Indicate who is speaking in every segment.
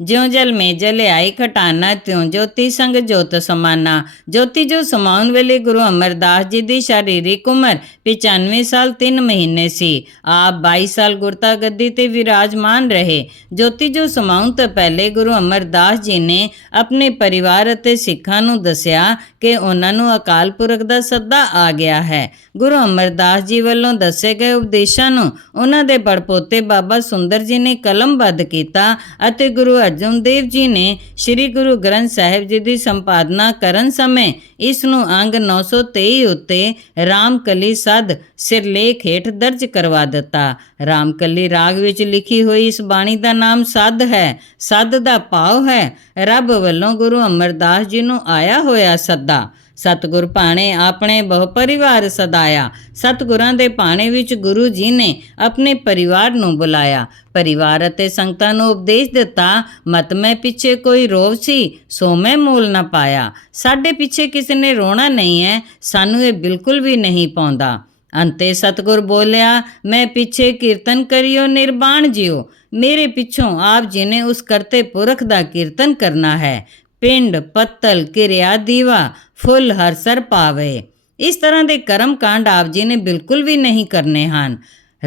Speaker 1: ਜਿਉ ਜਲ ਮੇ ਜਲ ਆਈ ਖਟਾਨਾ, ਤਿਉ ਜੋਤੀ ਸੰਗ ਜੋਤ ਸਮਾਨਾ। ਜੋਤੀ ਜੋ ਸਮਾਉਣ ਵੇਲੇ ਗੁਰੂ ਅਮਰਦਾਸ ਜੀ ਦੀ ਸ਼ਾਰੀਰਿਕ ਉਮਰ 95 ਸਾਲ 3 ਮਹੀਨੇ ਸੀ। ਆਪ 22 ਸਾਲ ਗੁਰਤਾ ਗੱਦੀ ਤੇ ਵਿਰਾਜਮਾਨ ਰਹੇ। ਜੋਤੀ ਜੋ ਸਮਾਉਣ ਤੋਂ ਪਹਿਲੇ ਗੁਰੂ ਅਮਰਦਾਸ ਜੀ ਨੇ ਆਪਣੇ ਪਰਿਵਾਰ ਅਤੇ ਸਿੱਖਾਂ ਨੂੰ ਦੱਸਿਆ ਕਿ ਉਹਨਾਂ ਨੂੰ ਅਕਾਲ ਪੁਰਖ ਦਾ ਸੱਦਾ ਆ ਗਿਆ ਹੈ। ਗੁਰੂ ਅਮਰਦਾਸ ਜੀ ਵੱਲੋਂ ਦੱਸੇ ਗਏ ਉਪਦੇਸ਼ਾਂ ਨੂੰ ਉਹਨਾਂ ਦੇ ਪੜਪੋਤੇ ਬਾਬਾ ਸੁੰਦਰ ਜੀ ਨੇ ਕਲਮਬੱਧ ਕੀਤਾ ਅਤੇ ਗੁਰੂ ਅਰਜਨ ਦੇਵ ਜੀ ਨੇ ਸ੍ਰੀ ਗੁਰੂ ਗ੍ਰੰਥ ਸਾਹਿਬ ਜੀ ਦੀ ਸੰਪਾਦਨਾ ਕਰਨ ਸਮੇਂ ਇਸ ਨੂੰ ਅੰਗ 923 ਉੱਤੇ ਰਾਮਕਲੀ ਸਦ ਸਿਰਲੇਖ ਹੇਠ ਦਰਜ ਕਰਵਾ ਦਿੱਤਾ। ਰਾਮਕਲੀ ਰਾਗ ਵਿੱਚ ਲਿਖੀ ਹੋਈ ਇਸ ਬਾਣੀ ਦਾ ਨਾਮ ਸਦ ਹੈ। ਸਦ ਦਾ ਭਾਵ ਹੈ, ਰੱਬ ਵੱਲੋਂ ਗੁਰੂ ਅਮਰਦਾਸ ਜੀ ਨੂੰ ਆਇਆ ਹੋਇਆ ਸੱਦਾ। ਸਤਿਗੁਰ ਭਾਣੇ ਆਪਣੇ ਬਹੁ ਪਰਿਵਾਰ ਸਦਾਇਆ। ਸਤਿਗੁਰਾਂ ਦੇ ਭਾਣੇ ਵਿੱਚ ਗੁਰੂ ਜੀ ਨੇ ਆਪਣੇ ਪਰਿਵਾਰ ਨੂੰ ਬੁਲਾਇਆ। ਪਰਿਵਾਰ ਅਤੇ ਸੰਗਤਾਂ ਨੂੰ ਉਪਦੇਸ਼ ਦਿੱਤਾ, ਮਤ ਮੈਂ ਪਿੱਛੇ ਕੋਈ ਰੋਵ ਸੀ, ਸੋ ਮੈਂ ਮੂਲ ਨਾ ਪਾਇਆ। ਸਾਡੇ ਪਿੱਛੇ ਕਿਸੇ ਨੇ ਰੋਣਾ ਨਹੀਂ ਹੈ, ਸਾਨੂੰ ਇਹ ਬਿਲਕੁਲ ਵੀ ਨਹੀਂ ਪਾਉਂਦਾ। ਅੰਤੇ ਸਤਿਗੁਰ ਬੋਲਿਆ, ਮੈਂ ਪਿੱਛੇ ਕੀਰਤਨ ਕਰਿਓ, ਨਿਰਬਾਣ ਜਿਓ। ਮੇਰੇ ਪਿੱਛੋਂ ਆਪ ਜੀ ਨੇ ਉਸ ਕਰਤੇ ਪੁਰਖ ਦਾ ਕੀਰਤਨ ਕਰਨਾ ਹੈ। ਪਿੰਡ, ਪੱਤਲ, ਕਿਰਿਆ, ਦੀਵਾ, ਫੁੱਲ ਹਰ ਸਰ ਪਾਵੇ। ਇਸ ਤਰ੍ਹਾਂ ਦੇ ਕਰਮ ਕਾਂਡ ਆਪ ਜੀ ਨੇ ਬਿਲਕੁਲ ਵੀ ਨਹੀਂ ਕਰਨੇ ਹਨ।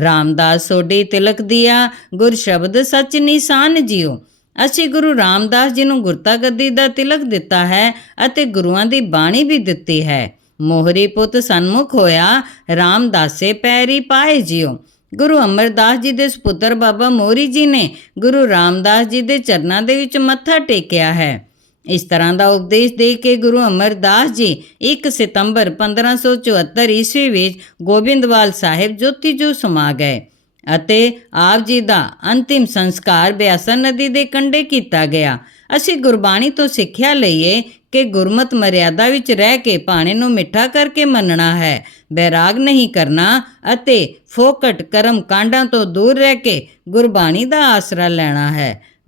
Speaker 1: ਰਾਮਦਾਸ ਸੋਢੀ ਤਿਲਕ ਦਿਆ, ਗੁਰ ਸ਼ਬਦ ਸਚ ਨਿਸ਼ਾਨ ਜਿਓ ਅਸੀਂ ਗੁਰੂ ਰਾਮਦਾਸ ਜੀ ਨੂੰ ਗੁਰਤਾ ਗੱਦੀ ਦਾ ਤਿਲਕ ਦਿੱਤਾ ਹੈ ਅਤੇ ਗੁਰੂਆਂ ਦੀ ਬਾਣੀ ਵੀ ਦਿੱਤੀ ਹੈ। ਮੋਹਰੀ ਪੁੱਤ ਸਨਮੁਖ ਹੋਇਆ, ਰਾਮਦਾਸੇ ਪੈਰੀ ਪਾਏ ਜਿਓ ਗੁਰੂ ਅਮਰਦਾਸ ਜੀ ਦੇ ਸੁਪੁੱਤਰ ਬਾਬਾ ਮੋਰੀ ਜੀ ਨੇ ਗੁਰੂ ਰਾਮਦਾਸ ਜੀ ਦੇ ਚਰਨਾਂ ਦੇ ਵਿੱਚ ਮੱਥਾ ਟੇਕਿਆ ਹੈ। ਇਸ ਤਰ੍ਹਾਂ ਦਾ ਉਪਦੇਸ਼ ਦੇ ਕੇ ਗੁਰੂ ਅਮਰਦਾਸ ਜੀ 1 ਸਤੰਬਰ 1574 ਈਸਵੀ ਵਿੱਚ ਗੋਬਿੰਦਵਾਲ ਸਾਹਿਬ ਜੋਤੀ ਜੋ ਸਮਾ ਗਏ ਅਤੇ ਆਪ ਜੀ ਦਾ ਅੰਤਿਮ ਸੰਸਕਾਰ ਬਿਆਸਾ ਨਦੀ ਦੇ ਕੰਢੇ ਕੀਤਾ ਗਿਆ। ਅਸੀਂ ਗੁਰਬਾਣੀ ਤੋਂ ਸਿੱਖਿਆ ਲਈਏ ਕਿ ਗੁਰਮਤ ਮਰਿਆਦਾ ਵਿੱਚ ਰਹਿ ਕੇ ਪਾਣੀ ਨੂੰ ਮਿੱਠਾ ਕਰਕੇ ਮੰਨਣਾ ਹੈ, ਬੈਰਾਗ ਨਹੀਂ ਕਰਨਾ ਅਤੇ ਫੋਕਟ ਕਰਮ ਕਾਂਡਾਂ ਤੋਂ ਦੂਰ ਰਹਿ ਕੇ ਗੁਰਬਾਣੀ ਦਾ ਆਸਰਾ ਲੈਣਾ ਹੈ।